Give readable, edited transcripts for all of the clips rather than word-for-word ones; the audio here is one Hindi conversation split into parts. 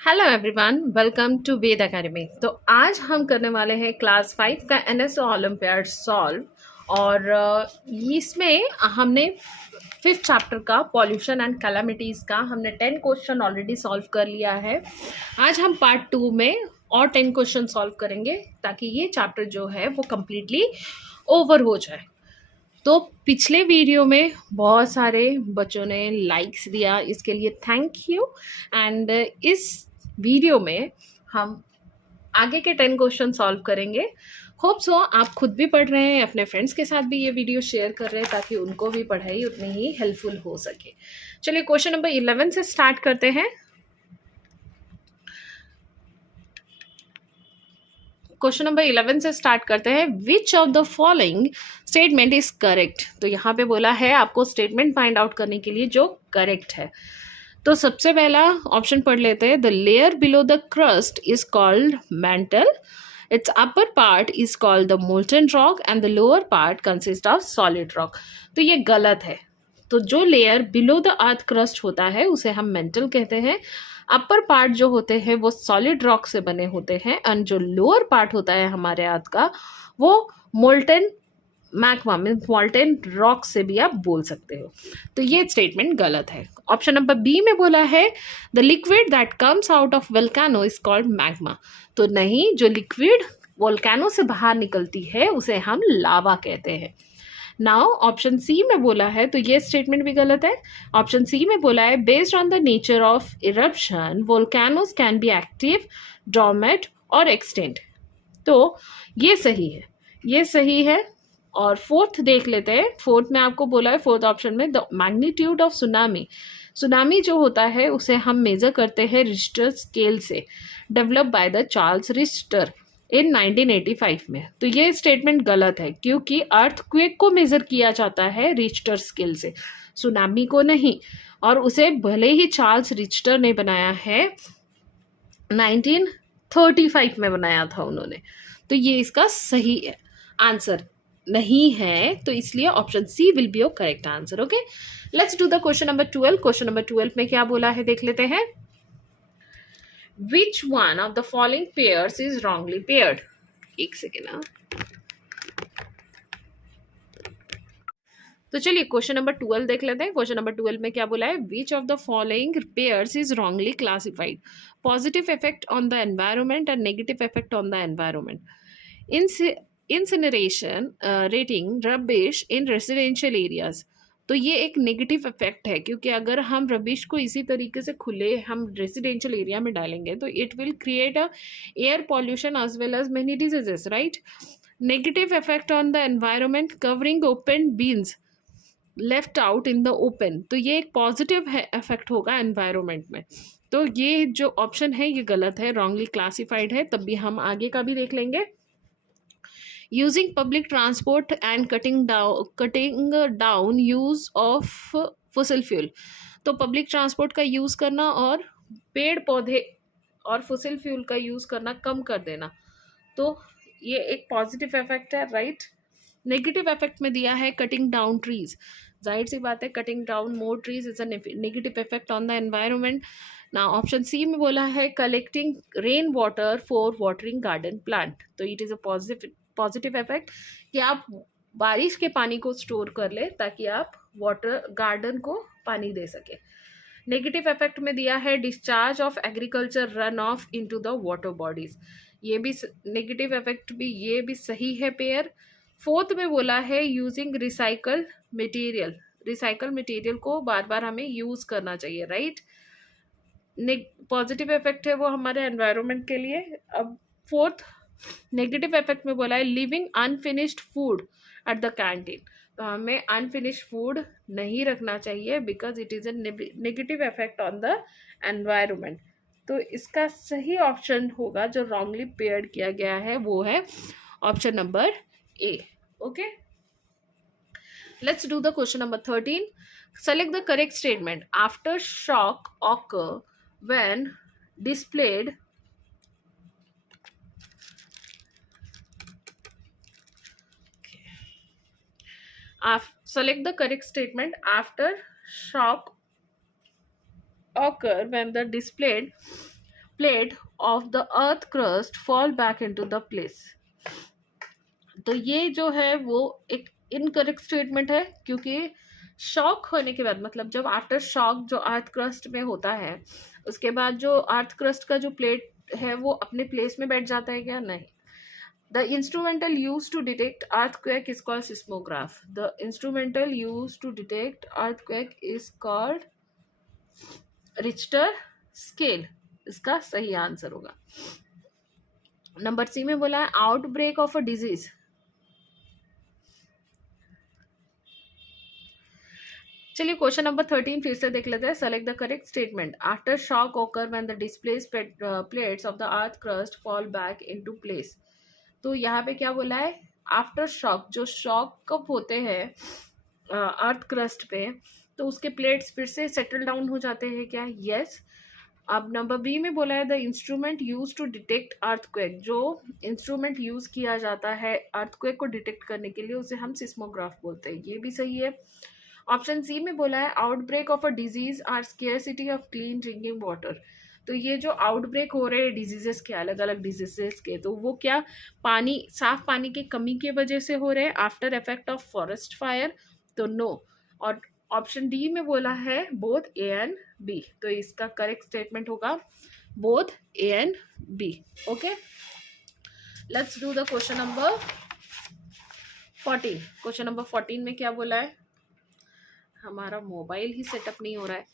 Hello everyone, welcome to Ved academy. तो आज हम करने वाले हैं क्लास 5 का एनएसओ ओलंपियाड सॉल्व। और इसमें हमने फिफ्थ चैप्टर का पॉल्यूशन एंड कैलामिटीज़ का हमने 10 क्वेश्चन ऑलरेडी सॉल्व कर लिया है। आज हम पार्ट 2 में और 10 क्वेश्चन सॉल्व करेंगे ताकि ये चैप्टर जो है वो कम्प्लीटली ओवर हो जाए। तो पिछले वीडियो में बहुत सारे बच्चों ने लाइक्स दिया, इसके लिए थैंक यू। एंड इस वीडियो में हम आगे के 10 क्वेश्चन सॉल्व करेंगे। होप सो आप खुद भी पढ़ रहे हैं, अपने फ्रेंड्स के साथ भी ये वीडियो शेयर कर रहे हैं ताकि उनको भी पढ़ाई उतनी ही हेल्पफुल हो सके। चलिए क्वेश्चन नंबर 11 से स्टार्ट करते हैं। क्वेश्चन नंबर 11 से स्टार्ट करते हैं। Which of the following statement is correct. तो यहाँ पे बोला है आपको स्टेटमेंट फाइंड आउट करने के लिए जो करेक्ट है। तो सबसे पहला ऑप्शन पढ़ लेते हैं। The layer below the crust is called mantle, its upper part is called the molten rock and the lower part consist of solid rock. तो ये गलत है। तो जो layer below the earth crust होता है उसे हम मेंटल कहते हैं। अपर पार्ट जो होते हैं वो सॉलिड रॉक से बने होते हैं, एंड जो लोअर पार्ट होता है हमारे अर्थ का वो molten magma means molten rock से भी आप बोल सकते हो। तो ये स्टेटमेंट गलत है। ऑप्शन नंबर बी में बोला है the liquid that comes out of volcano is called magma. तो नहीं, जो लिक्विड वोल्केनो से बाहर निकलती है उसे हम लावा कहते हैं। नाउ ऑप्शन सी में बोला है, तो ये स्टेटमेंट भी गलत है। ऑप्शन सी में बोला है based on the nature of eruption volcanoes can be active, dormant और एक्सटेंट। तो ये सही है, ये सही है। और फोर्थ देख लेते हैं। फोर्थ में आपको बोला है, फोर्थ ऑप्शन में the magnitude of tsunami. Tsunami जो होता है उसे हम मेजर करते हैं रिश्टर स्केल से, develop by the Charles Richter in 1985 में। तो ये स्टेटमेंट गलत है क्योंकि अर्थक्वेक को मेजर किया जाता है रिश्टर स्केल से, सुनामी को नहीं। और उसे भले ही चार्ल्स रिश्टर ने बनाया है, 1935 में बनाया था उन्होंने। तो ये इसका सही आंसर नहीं है, तो इसलिए option C will be your correct answer. Okay, let's do the question number 12। Question number 12 में क्या बोला है देख लेते हैं। Which one of the following pairs is wrongly paired. एक सेकेंड। तो चलिए क्वेश्चन नंबर 12 देख लेते हैं। क्वेश्चन नंबर 12 में क्या बोला है, which of the following pairs is wrongly classified. Positive effect on the environment and negative effect on the environment. Incineration rating rubbish in residential areas. तो ये एक नेगेटिव इफेक्ट है क्योंकि अगर हम रबिश को इसी तरीके से खुले हम रेसिडेंशियल एरिया में डालेंगे तो it will create a air pollution as well as many diseases, right. Negative effect on the environment covering open beans left out in the open. तो ये एक पॉजिटिव इफेक्ट होगा एनवायरमेंट में। तो ये जो ऑप्शन है ये गलत है, रॉन्गली क्लासिफाइड है। तब भी हम आगे का भी देख लेंगे। Using public transport and cutting down use of fossil fuel. तो पब्लिक ट्रांसपोर्ट का यूज़ करना और पेड़ पौधे और फॉसिल फ्यूल का यूज़ करना कम कर देना, तो ये एक पॉजिटिव इफेक्ट है, राइट। नेगेटिव इफेक्ट में दिया है कटिंग डाउन ट्रीज। जाहिर सी बात है, cutting down more trees is a negative effect on the environment. ना ऑप्शन सी में बोला है collecting rain water for watering garden plant. तो it is a positive effect कि आप बारिश के पानी को स्टोर कर ले ताकि आप वाटर गार्डन को पानी दे सके। नेगेटिव इफेक्ट में दिया है discharge of agriculture run of into the water bodies. ये भी नेगेटिव इफेक्ट भी, ये भी सही है पेयर। फोर्थ में बोला है using recycle material. Recycle material को बार बार हमें यूज करना चाहिए, राइट। पॉजिटिव इफेक्ट है वो हमारे एनवायरनमेंट के लिए। अब फोर्थ नेगेटिव इफेक्ट में बोला है living unfinished food at the canteen. तो हमें अनफिनिश्ड फूड नहीं रखना चाहिए because it is a negative effect on the environment. तो इसका सही ऑप्शन होगा जो रॉन्गली पेयर्ड किया गया है वो है option number A. Okay, let's do the question number 13. Select the correct statement. After shock occur when displayed select the correct statement. After shock occur when the displayed plate of the earth crust fall back into the place. तो ये जो है वो एक इनकरेक्ट स्टेटमेंट है, क्योंकि शॉक होने के बाद, मतलब जब आफ्टर शॉक जो अर्थ क्रस्ट में होता है, उसके बाद जो अर्थ क्रस्ट का जो प्लेट है वो अपने प्लेस में बैठ जाता है क्या? नहीं. The instrumental use to detect earthquake is called seismograph. The instrumental use to detect earthquake is called Richter scale. इसका सही आंसर होगा. नंबर सी में बोला है आउटब्रेक ऑफ अ डिजीज. चलिए क्वेश्चन नंबर 13 फिर से देख लेते हैं. Select the correct statement. Aftershock occur when the displace plates of the earth crust fall back into place. तो यहाँ पे क्या बोला है? After shock. जो शॉक कब होते हैं अर्थ क्रस्ट पे, तो उसके प्लेट्स फिर से सेटल डाउन हो जाते हैं क्या? यस. अब नंबर बी में बोला है the instrument use to detect earthquake. जो इंस्ट्रूमेंट यूज किया जाता है अर्थक्वेक को डिटेक्ट करने के लिए उसे हम सिस्मोग्राफ बोलते हैं. ये भी सही है. ऑप्शन सी में बोला है outbreak of a disease or scarcity of clean drinking water. तो ये जो आउटब्रेक हो रहे हैं डिजीजेस के, अलग अलग डिजीजेस के, तो वो क्या पानी, साफ पानी की कमी की वजह से हो रहे हैं after effect of forest fire? तो नो. और ऑप्शन डी में बोला है बोथ ए एंड बी. तो इसका करेक्ट स्टेटमेंट होगा both A and B. Okay, let's do the question number 14. Question number 14 में क्या बोला है? हमारा मोबाइल ही सेटअप नहीं हो रहा है.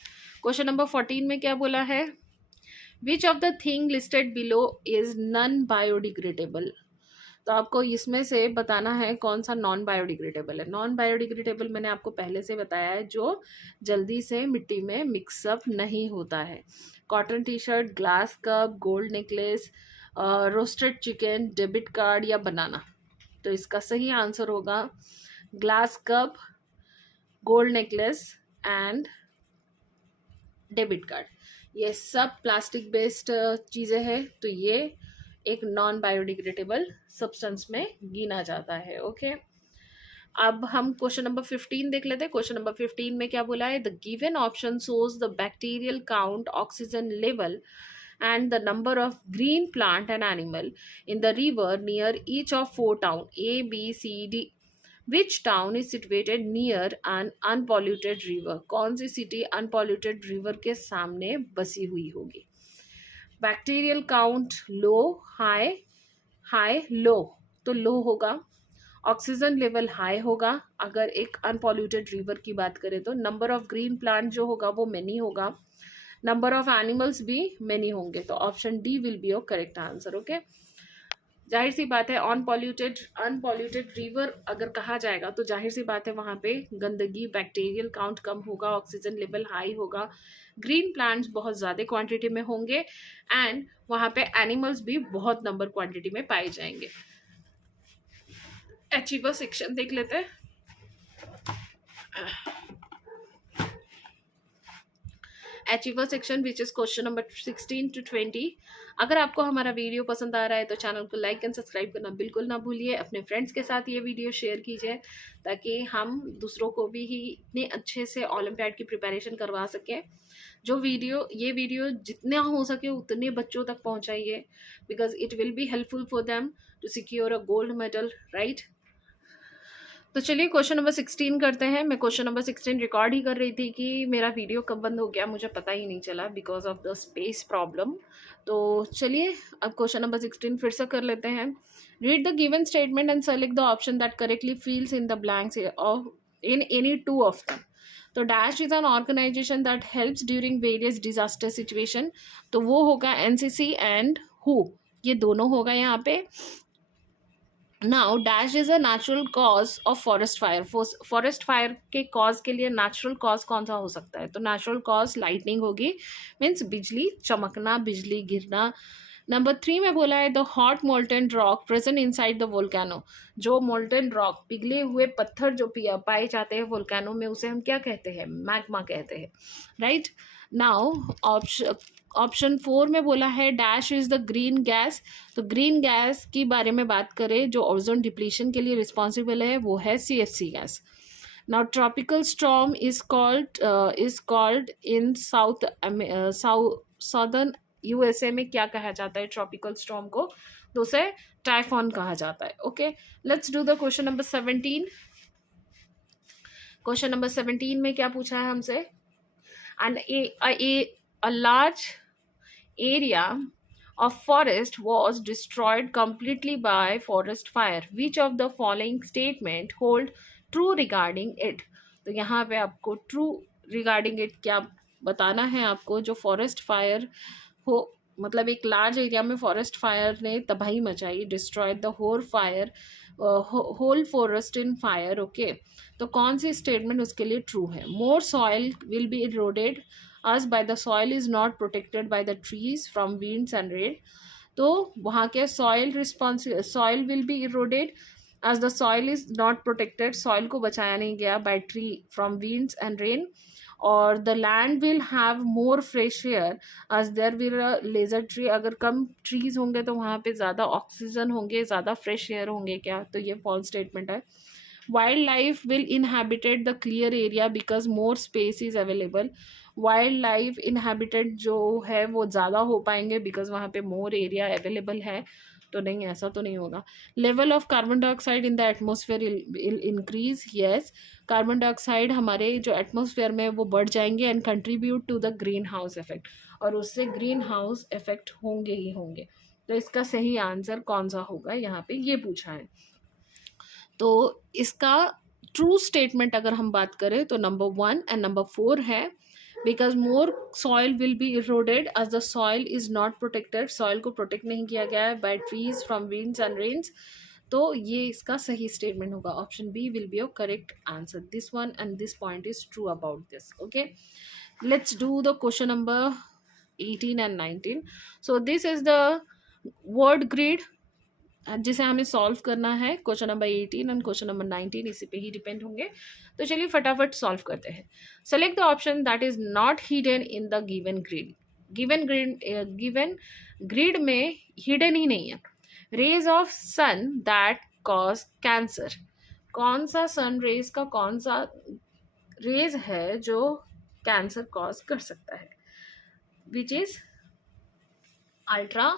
क्वेश्चन नंबर 14 में क्या बोला है? Which of the thing listed below is non biodegradable. तो आपको इसमें से बताना है कौन सा नॉन बायोडिग्रेडेबल है. नॉन बायोडिग्रेडेबल मैंने आपको पहले से बताया है, जो जल्दी से मिट्टी में मिक्सअप नहीं होता है. Cotton T shirt, glass cup, gold necklace, roasted chicken, debit card या बनाना. तो इसका सही आंसर होगा glass cup, gold necklace and debit card. ये सब प्लास्टिक बेस्ड चीज़ें हैं, तो ये एक नॉन बायोडिग्रेडेबल सब्सटेंस में गिना जाता है. ओके, अब हम क्वेश्चन नंबर 15 देख लेते हैं. क्वेश्चन नंबर 15 में क्या बोला है? The given option shows the bacterial count, oxygen level and the number of green plant and animal in the river near each of 4 towns A, B, C, D. Which town is situated near an unpolluted river? कौन सी सिटी अनपॉल्यूटेड रिवर के सामने बसी हुई होगी? Bacterial count low, high, high low. तो लो होगा. ऑक्सीजन लेवल हाई होगा अगर एक अनपॉल्यूटेड रिवर की बात करें तो. नंबर ऑफ ग्रीन प्लांट जो होगा वो मेनी होगा. नंबर ऑफ एनिमल्स भी मेनी होंगे. तो option D will be your correct answer. Okay, जाहिर सी बात है अनपॉल्यूटेड रिवर अगर कहा जाएगा तो जाहिर सी बात है वहाँ पे गंदगी, बैक्टीरियल काउंट कम होगा, ऑक्सीजन लेवल हाई होगा, ग्रीन प्लांट्स बहुत ज़्यादा क्वांटिटी में होंगे एंड वहाँ पे एनिमल्स भी बहुत नंबर क्वांटिटी में पाए जाएंगे. अचीवर सेक्शन देख लेते हैं. Achiever section which is question number 16 to 20. अगर आपको हमारा वीडियो पसंद आ रहा है तो चैनल को लाइक एंड सब्सक्राइब करना बिल्कुल ना भूलिए. अपने फ्रेंड्स के साथ ये वीडियो शेयर कीजिए ताकि हम दूसरों को भी ही इतने अच्छे से ओलंपियाड की प्रिपरेशन करवा सकें. ये वीडियो जितना हो सके उतने बच्चों तक पहुंचाइए, because it will be helpful for them to secure a gold medal, right. तो चलिए क्वेश्चन नंबर 16 करते हैं. मैं क्वेश्चन नंबर 16 रिकॉर्ड ही कर रही थी कि मेरा वीडियो कब बंद हो गया मुझे पता ही नहीं चला because of the space problem. तो चलिए अब क्वेश्चन नंबर 16 फिर से कर लेते हैं. Read the given statement and select the option that correctly fills in the blanks in any two of them. तो dash is an organisation that helps during various disaster situation. तो वो होगा एनसीसी एंड हु, ये दोनों होगा यहाँ पे. Now dash is a natural cause of forest fire. Forest fire के कॉज के लिए नेचुरल कॉज कौन सा हो सकता है? तो नेचुरल कॉज लाइटनिंग होगी, मीन्स बिजली चमकना, बिजली गिरना. नंबर 3 में बोला है the hot molten rock present inside the volcano. जो मोल्टन रॉक, पिघले हुए पत्थर जो पाए जाते हैं वोल्केनो में, उसे हम क्या कहते हैं? मैग्मा कहते हैं, राइट. नाउ ऑप्शन 4 में बोला है dash is the green gas. तो ग्रीन गैस की बारे में बात करें जो ओजोन डिप्लीशन के लिए रिस्पॉन्सिबल है वो है CFC gas. Now tropical storm is called in southern USA में क्या कहा जाता है ट्रॉपिकल स्टॉर्म को? तो उसे टाइफॉन कहा जाता है। Okay, let's do the question number 17। Question number 17 में क्या पूछा है हमसे? And a large area of forest was destroyed completely by forest fire. Which of the following statement hold true regarding it? तो यहाँ पे आपको true regarding it क्या बताना है आपको? जो फॉरेस्ट फायर हो, मतलब एक लार्ज एरिया में फॉरेस्ट फायर ने तबाही मचाई, destroyed the whole forest in fire. Okay, तो कौन सी स्टेटमेंट उसके लिए ट्रू है? More soil will be eroded as by the soil is not protected by the trees from winds and rain. तो वहाँ के soil will be eroded as the soil is not protected, soil को बचाया नहीं गया by tree from winds and rain. और the land will have more fresh air as there will a lesser tree, अगर कम ट्रीज होंगे तो वहाँ पे ज़्यादा ऑक्सीजन होंगे, ज़्यादा फ्रेश एयर होंगे क्या? तो ये फॉल्स स्टेटमेंट है। Wild life will inhabited the clear area because more space is available. Wild life inhabited जो है वो ज़्यादा हो पाएंगे बिकॉज वहाँ पे मोर एरिया अवेलेबल है। तो नहीं, ऐसा तो नहीं होगा। Level of carbon dioxide in the atmosphere will increase. Yes, carbon dioxide हमारे जो एटमोसफेयर में वो बढ़ जाएंगे and contribute to the green house effect, और उससे ग्रीन हाउस इफेक्ट होंगे ही होंगे। तो इसका सही आंसर कौन सा होगा? यहाँ पे ये पूछा है। तो इसका ट्रू स्टेटमेंट अगर हम बात करें तो नंबर 1 एंड नंबर 4 है। Because more soil will be eroded as the soil is not protected, soil को प्रोटेक्ट नहीं किया गया है by trees from winds and rains. तो ये इसका सही स्टेटमेंट होगा। Option B will be your correct answer. This one and this point is true about this. Okay, let's do the question number 18 and 19। So this is the word grid जिसे हमें सॉल्व करना है। Question number 18 and question number 19 इसी पे ही डिपेंड होंगे। तो चलिए फटाफट सॉल्व करते हैं। Select the option that is not hidden in the given grid. Given grid में हिडन ही नहीं है। Rays of sun that cause cancer. कौन सा सन रेज का कौन सा रेज है जो कैंसर कॉज कर सकता है? Which is ultra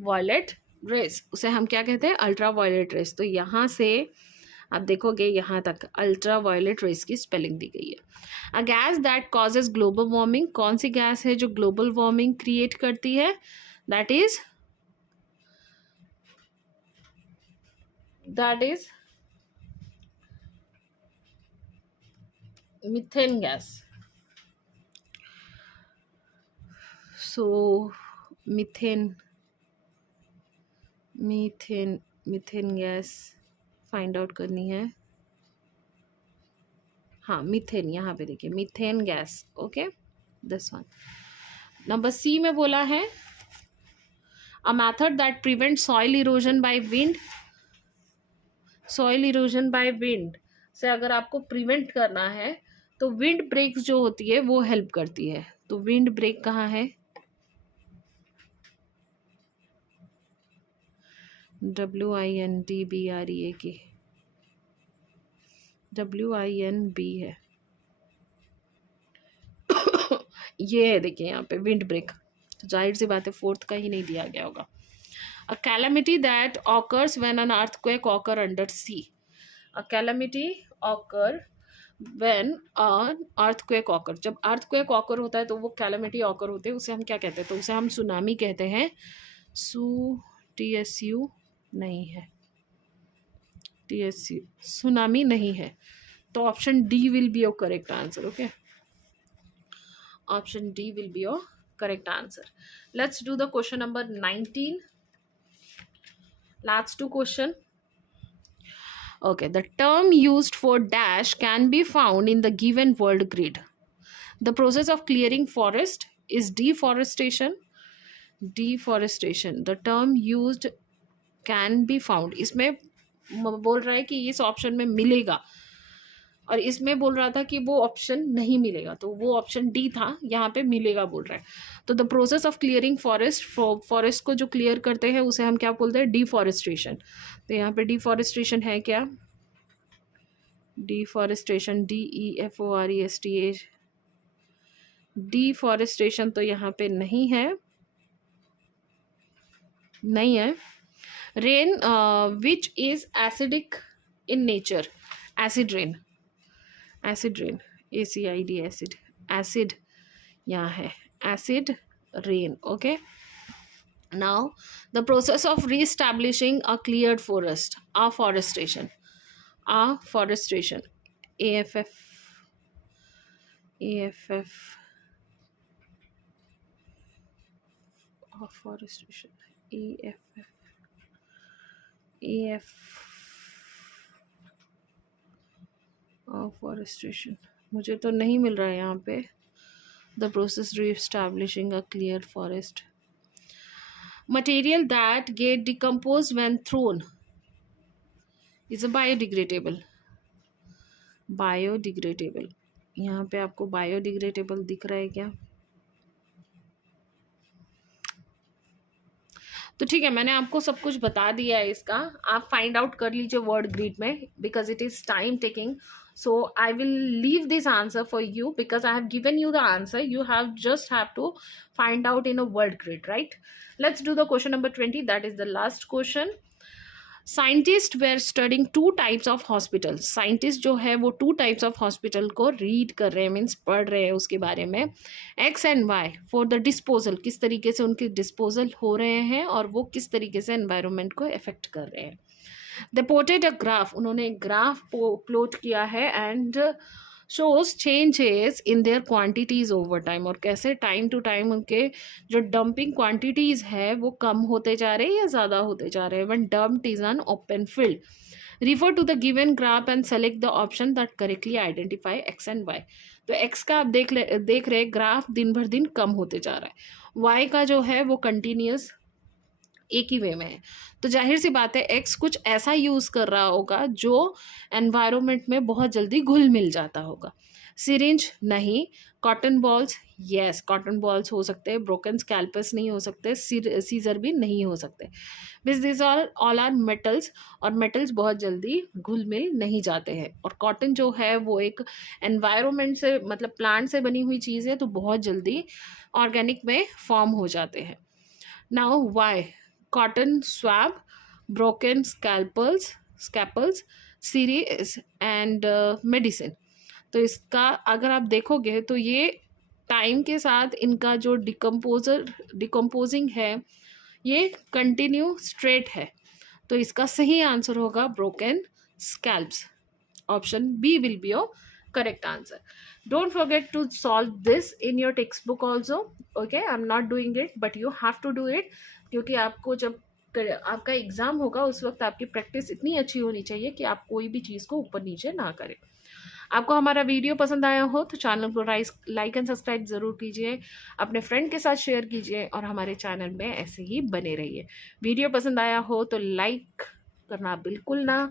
violet rays, उसे हम क्या कहते हैं? Ultra violet rays. तो यहाँ से आप देखोगे यहाँ तक अल्ट्रा वायलेट रेस की स्पेलिंग दी गई है। A gas that causes global warming. कौन सी गैस है जो ग्लोबल वार्मिंग क्रिएट करती है? That is methane gas. So methane gas find out करनी है। हाँ, मीथेन, यहाँ पे देखिए methane gas. Okay, this one. Number C में बोला है a method that prevent soil erosion by wind. Soil erosion by wind से अगर आपको प्रिवेंट करना है तो विंड ब्रेक्स जो होती है वो हेल्प करती है। तो विंड ब्रेक कहाँ है? WINDBREAK, WINB है। ये है देखिए यहाँ पे विंड ब्रेक। तो जाहिर सी बात है फोर्थ का ही नहीं दिया गया होगा। A calamity that occurs when an earthquake occur under sea. A calamity occur when an earthquake occur. जब अर्थक्वेक ऑकर होता है तो वो कैलेमिटी ऑकर होते हैं, उसे हम क्या कहते हैं? तो उसे हम सुनामी कहते हैं। TSU नहीं है, TSU सुनामी नहीं है। तो option D will be your correct answer. Okay, option D will be your correct answer. Let's do the question number 19. Last two question. Okay, the term used for dash can be found in the given word grid. The process of clearing forest is deforestation. Deforestation. The term used can be found. इसमें बोल रहा है कि इस ऑप्शन में मिलेगा, और इसमें बोल रहा था कि वो ऑप्शन नहीं मिलेगा, तो वो ऑप्शन डी था, यहाँ पे मिलेगा बोल रहा है। तो the process of clearing forest को जो क्लियर करते हैं उसे हम क्या बोलते हैं? डिफॉरेस्टेशन। तो यहाँ पे डिफॉरेस्टेशन है क्या? Deforestation, DEFORESTA। डिफॉरेस्टेशन तो यहाँ पे नहीं है। नहीं है। Rain which is acidic in nature, acid rain, acid rain, ACID, acid, acid यहाँ है, acid rain. Okay, now the process of re-establishing a cleared forest, afforestation, afforestation, AFF, afforestation, AF, afforestation, मुझे तो नहीं मिल रहा है यहाँ पे। The process re-establishing a cleared forest, material that get decomposed when thrown is a biodegradable, biodegradable. यहाँ पे आपको बायोडिग्रेडेबल दिख रहा है क्या? तो ठीक है, मैंने आपको सब कुछ बता दिया है इसका, आप फाइंड आउट कर लीजिए वर्ड ग्रिड में, because it is time taking. So I will leave this answer for you because I have given you the answer. You have just have to find out in a word grid, right? Let's do the question number 20. That is the last question. Scientist were studying two types of hospital. Scientist जो है वो टू टाइप्स ऑफ हॉस्पिटल को रीड कर रहे हैं, मीन्स पढ़ रहे हैं उसके बारे में. X and Y for the disposal, किस तरीके से उनके डिस्पोजल हो रहे हैं और वो किस तरीके से एनवायरनमेंट को इफेक्ट कर रहे हैं. दे पोटेड अ ग्राफ, उन्होंने ग्राफ प्लॉट किया है and shows changes in their quantities over time, और कैसे टाइम टू टाइम उनके जो डंपिंग क्वांटिटीज है वो कम होते जा रहे हैं या ज़्यादा होते जा रहे हैं. When dumped is an open field, refer to the given graph and select the option that correctly identify X and Y. तो एक्स का आप देख रहे हैं ग्राफ दिन भर दिन कम होते जा रहा है, वाई का जो है वो कंटिन्यूस एक ही वे में है. तो जाहिर सी बात है एक्स कुछ ऐसा यूज़ कर रहा होगा जो एनवायरनमेंट में बहुत जल्दी घुल मिल जाता होगा. सिरिंज नहीं, cotton balls yes, cotton balls हो सकते हैं, ब्रोकन स्कैल्पस नहीं हो सकते, सीजर भी नहीं हो सकते. बिस दिस ऑल आर मेटल्स, और मेटल्स बहुत जल्दी घुल मिल नहीं जाते हैं. और कॉटन जो है वो एक एनवायरनमेंट से मतलब प्लांट से बनी हुई चीज़ है, तो बहुत जल्दी ऑर्गेनिक में फॉर्म हो जाते हैं. Now Y, cotton swab, broken scalpels, series and medicine. तो इसका अगर आप देखोगे तो ये टाइम के साथ इनका जो डिकम्पोजिंग है ये कंटिन्यू स्ट्रेट है. तो इसका सही आंसर होगा broken scalps. Option B will be your correct answer. Don't forget to solve this in your textbook also. Okay, I'm not doing it but you have to do it, क्योंकि आपको जब आपका एग्जाम होगा उस वक्त आपकी प्रैक्टिस इतनी अच्छी होनी चाहिए कि आप कोई भी चीज़ को ऊपर नीचे ना करें. आपको हमारा वीडियो पसंद आया हो तो चैनल को लाइक एंड सब्सक्राइब ज़रूर कीजिए, अपने फ्रेंड के साथ शेयर कीजिए और हमारे चैनल में ऐसे ही बने रहिए. वीडियो पसंद आया हो तो लाइक करना बिल्कुल ना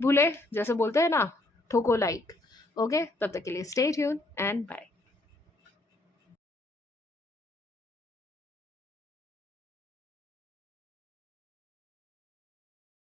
भूले, जैसे बोलते हैं ना, ठोको लाइक. ओके, तब तक के लिए स्टे ट्यून एंड बाय.